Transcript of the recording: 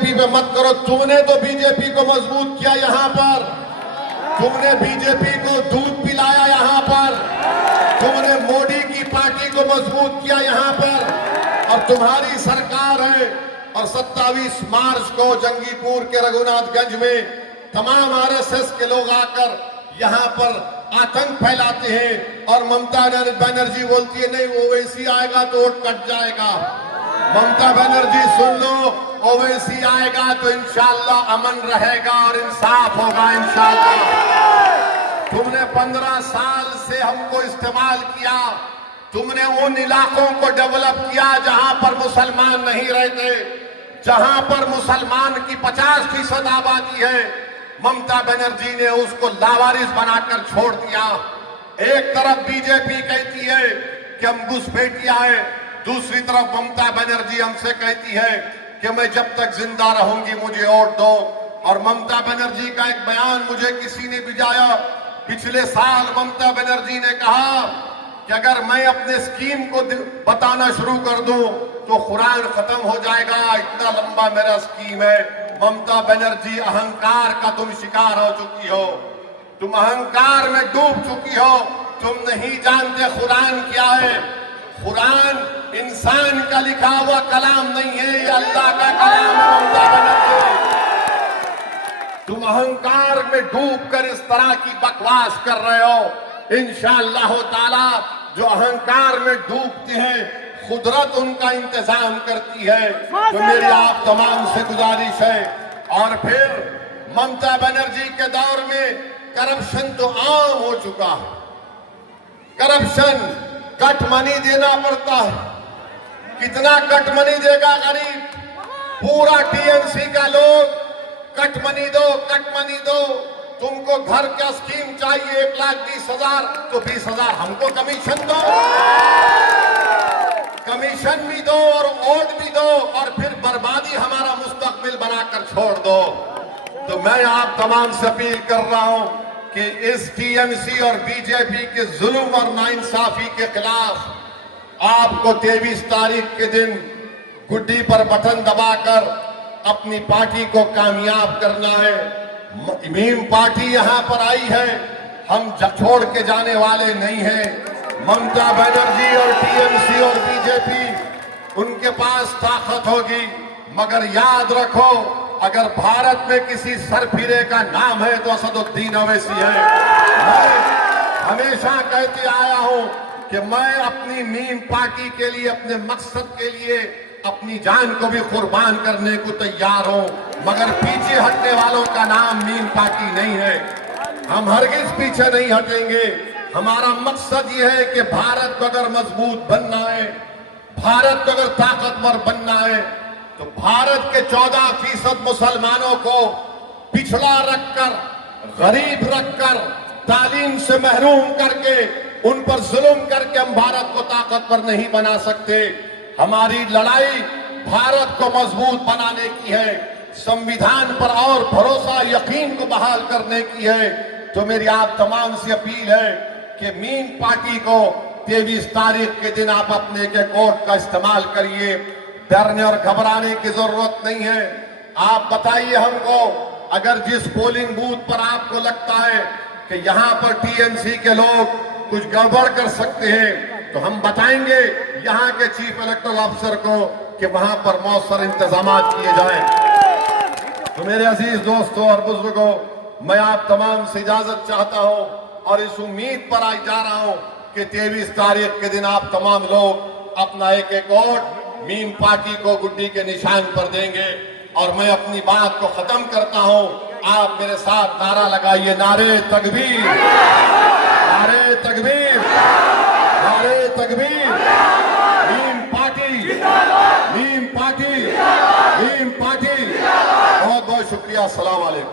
BJP पे मत करो। तुमने तो बीजेपी को मजबूत किया यहाँ पर, तुमने बीजेपी को दूध पिलाया यहाँ पर, तुमने मोदी की पार्टी को मजबूत किया यहाँ पर, और तुम्हारी सरकार है। और 27 मार्च को जंगीपुर के रघुनाथगंज में तमाम आरएसएस के लोग आकर यहाँ पर आतंक फैलाते हैं, और ममता बनर्जी बोलती है नहीं ओवैसी आएगा तो वोट कट जाएगा। ममता बनर्जी सुन लो, ओवैसी आएगा तो इंशाअल्लाह अमन रहेगा और इंसाफ होगा इंशाअल्लाह। तुमने 15 साल से हमको इस्तेमाल किया, तुमने उन इलाकों को डेवलप किया जहां पर मुसलमान नहीं रहते, जहां पर मुसलमान की 50% आबादी है। ममता बनर्जी ने उसको लावारिस बनाकर छोड़ दिया। एक तरफ बीजेपी कहती है कि हम घुसपैठिया है, दूसरी तरफ ममता बनर्जी हमसे कहती है कि मैं जब तक जिंदा रहूंगी मुझे वोट दो। और ममता बनर्जी का एक बयान मुझे किसी ने भिजाया, पिछले साल ममता बनर्जी ने कहा कि अगर मैं अपने स्कीम को बताना शुरू कर दूं तो कुरान खत्म हो जाएगा, इतना लंबा मेरा स्कीम है। ममता बनर्जी अहंकार का तुम शिकार हो चुकी हो, तुम अहंकार में डूब चुकी हो, तुम नहीं जानते कुरान क्या है। कुरान इंसान का लिखा हुआ कलाम नहीं है, ये अल्लाह का कलाम है। ममता बनर्जी तुम अहंकार में डूबकर इस तरह की बकवास कर रहे हो। इंशाअल्लाह ताला जो अहंकार में डूबते हैं कुदरत उनका इंतजाम करती है। तो मेरी आप तमाम से गुजारिश है। और फिर ममता बनर्जी के दौर में करप्शन तो आम हो चुका है। करप्शन कट मनी देना पड़ता है। कितना कट मनी देगा गरीब? पूरा टीएमसी का लोग कट मनी दो, कट मनी दो। तुमको घर का स्कीम चाहिए 1,20,000 तो 20,000 हमको कमीशन दो, कमीशन भी दो और वोट भी दो, और फिर बर्बादी हमारा मुस्तकबिल बनाकर छोड़ दो। तो मैं आप तमाम से अपील कर रहा हूं कि इस टीएमसी और बीजेपी के जुल्म और नाइंसाफी के खिलाफ आपको 23 तारीख के दिन गुड्डी पर बटन दबाकर अपनी पार्टी को कामयाब करना है। मीम पार्टी यहां पर आई है, हम छोड़ के जाने वाले नहीं हैं। ममता बनर्जी और टीएमसी और बीजेपी उनके पास ताकत होगी, मगर याद रखो अगर भारत में किसी सरफिरे का नाम है तो असदुद्दीन ओवैसी है। मैं हमेशा कहते आया हूं कि मैं अपनी मीम पार्टी के लिए, अपने मकसद के लिए अपनी जान को भी कुर्बान करने को तैयार हूं, मगर पीछे हटने वालों का नाम मीम पार्टी नहीं है। हम हरगिज पीछे नहीं हटेंगे। हमारा मकसद ये है कि भारत को अगर मजबूत बनना है, भारत को अगर ताकतवर बनना है, तो भारत के 14% मुसलमानों को पिछड़ा रखकर, गरीब रखकर, तालीम से महरूम करके, उन पर जुल्म करके हम भारत को ताकतवर नहीं बना सकते। हमारी लड़ाई भारत को मजबूत बनाने की है, संविधान पर और भरोसा यकीन को बहाल करने की है। तो मेरी आप तमाम से अपील है कि मीम पार्टी को 23 तारीख के दिन आप अपने के कोड का इस्तेमाल करिए। डरने और घबराने की जरूरत नहीं है। आप बताइए हमको, अगर जिस पोलिंग बूथ पर आपको लगता है कि यहां पर टीएमसी के लोग कुछ गड़बड़ कर सकते हैं, तो हम बताएंगे यहां के चीफ इलेक्टोरल अफसर को कि वहां पर मौसर इंतजाम किए जाएं। तो मेरे अजीज दोस्तों और बुजुर्गों, मैं आप तमाम से इजाजत चाहता हूं और इस उम्मीद पर आज जा रहा हूं कि 23 तारीख के दिन आप तमाम लोग अपना एक एक वोट मीम पार्टी को गुड्डी के निशान पर देंगे। और मैं अपनी बात को खत्म करता हूं, आप मेरे साथ नारा लगाइए, नारे तकबीर, नारे तकबीर, नारे तकबीर। Meme party, meme party, meme party. बहुत बहुत शुक्रिया। अस्सलाम वालेकुम।